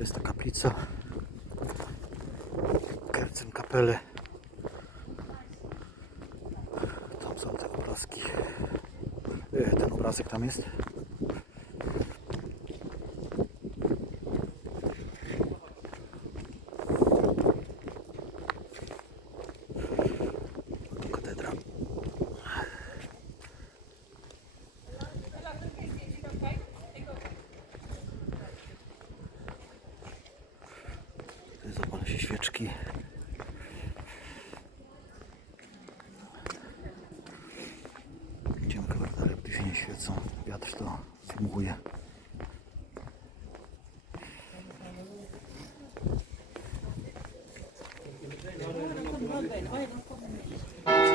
jest ta kaplica. Kercen kapele. Tam są te obrazki. E, Ten obrazek tam jest. świeczki. Idziemy kawałek gdy się nie świecą. Wiatr to zmuje. Thank